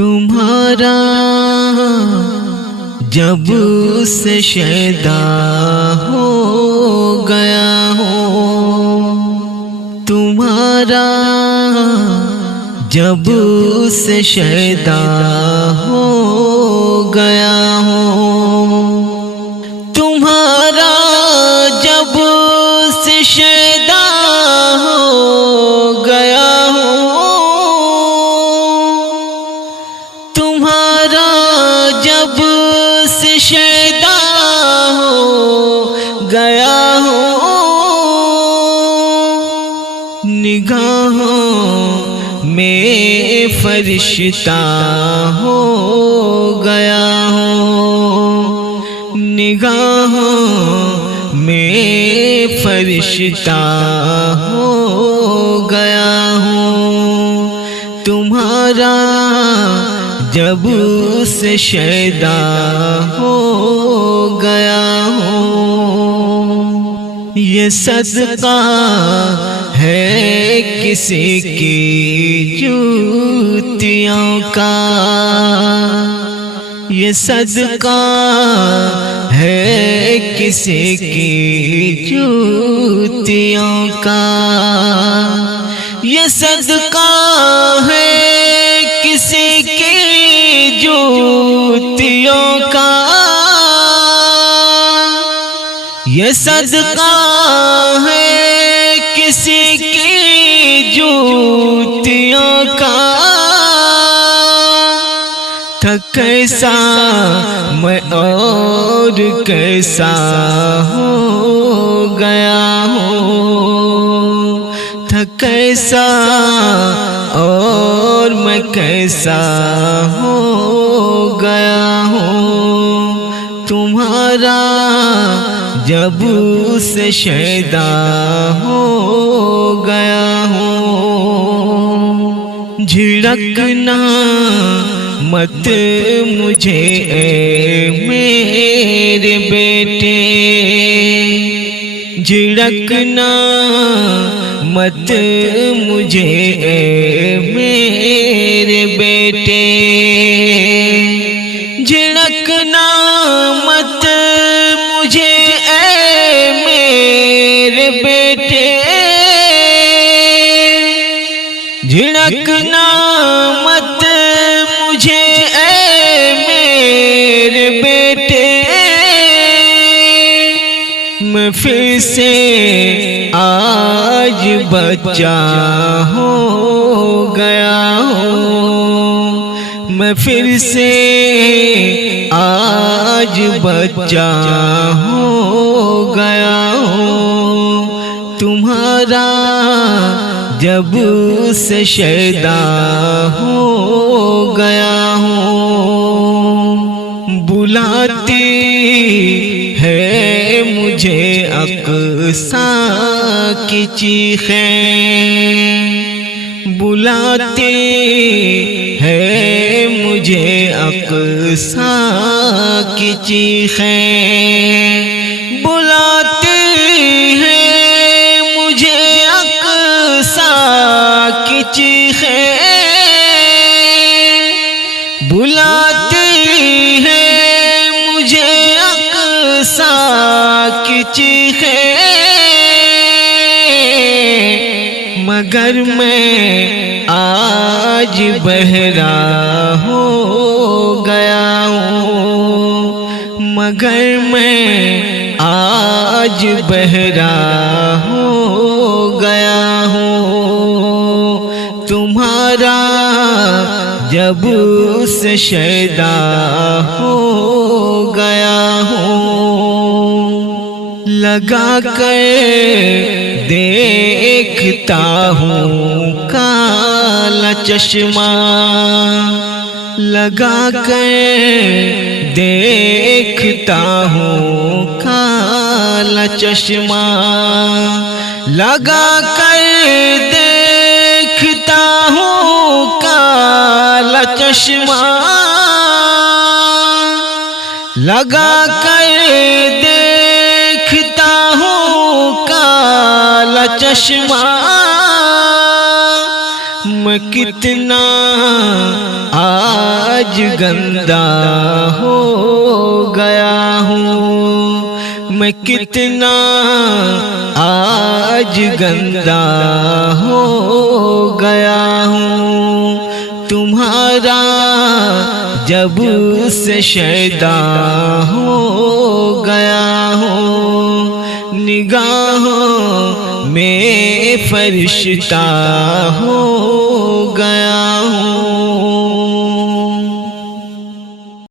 تمہارا جب سے شیدا ہو گیا ہوں، تمہارا جب سے شیدا ہو گیا ہوں، تمہارا جب سے شیدا ہو گیا ہوں، تمہارا جب سے شیدا ہو گیا ہوں، نگاہوں میں فرشتہ ہو گیا ہوں، نگاہوں میں فرشتہ ہو گیا ہوں، تمہارا جب سے شیدا ہو گیا ہوں، یہ صدقہ ہے کسی کی جوتیوں کا، یہ صدقہ ہے کسی کی جوتیوں کا، یہ صدقہ ہے کسی کی جوتیوں کا، یہ صدقہ ہے کسی کی جوتیوں کا، تھا کیسا میں اور کیسا ہو گیا ہوں، تھا کیسا اور میں کیسا ہو گیا ہوں، تمہارا جب سے شیدا ہو گیا ہوں، جھڑکنا مت مجھے اے میرے بیٹے، جھڑکنا مت مجھے اے میرے بیٹے، جھڑکنا مت مجھے اے میرے بیٹے، جھڑکنا مت مجھے اے میرے بیٹے، میں پھر سے آج بچہ ہو گیا ہوں، میں پھر سے آج بچہ ہو گیا ہوں، تمہارا جب سے شیدا ہو گیا ہوں، بلاتی ہے مجھے اقصیٰ کی چیخیں، بلاتی ہے مجھے اقصیٰ کی چیخیں، بلاتی ہے مجھے اقصیٰ کی چیخیں، بلاتی ہے مجھے اقصیٰ کی چیخیں، مگر میں آج بہرا ہو گیا ہوں، مگر میں آج بہرا ہو گیا ہوں، تمہارا جب سے شیدا ہو گیا ہوں، لگا کر دیکھتا ہوں کالا چشمہ، لگا کر دیکھتا ہوں کالا چشمہ، لگا کر دیکھتا ہوں کالا چشمہ، لگا کر دیکھتا ہوں کالا چشمہ، میں کتنا آج گندا ہو گیا ہوں، میں کتنا آج گندا ہو گیا ہوں، تمہارا جب سے شیدا ہو گیا ہوں، نگاہوں میں فرشتہ ہو گیا ہوں۔